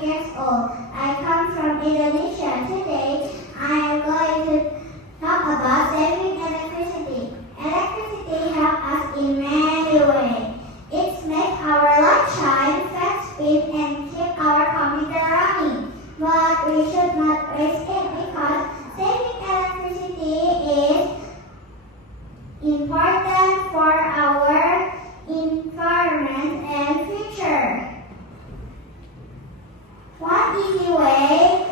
8 years old. I come from Indonesia. Today, I am going to talk about saving electricity. Electricity helps us in many ways. It makes our light shine, fast speed, and keep our computer running. But we should not waste it because saving electricity is important for our environment and future. One easy way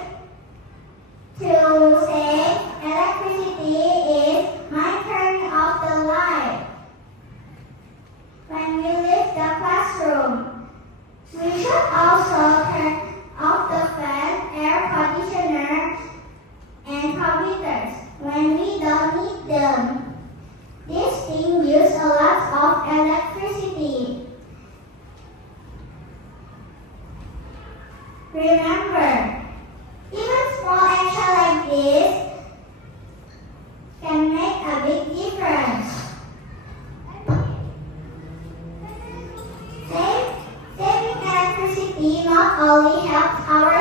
to save electricity is by turning off the light when we leave the classroom. We should also turn off the fan, air conditioner, and computers when we don't need them. These things use a lot of electricity. Remember, even small action like this can make a big difference. Saving electricity not only helps our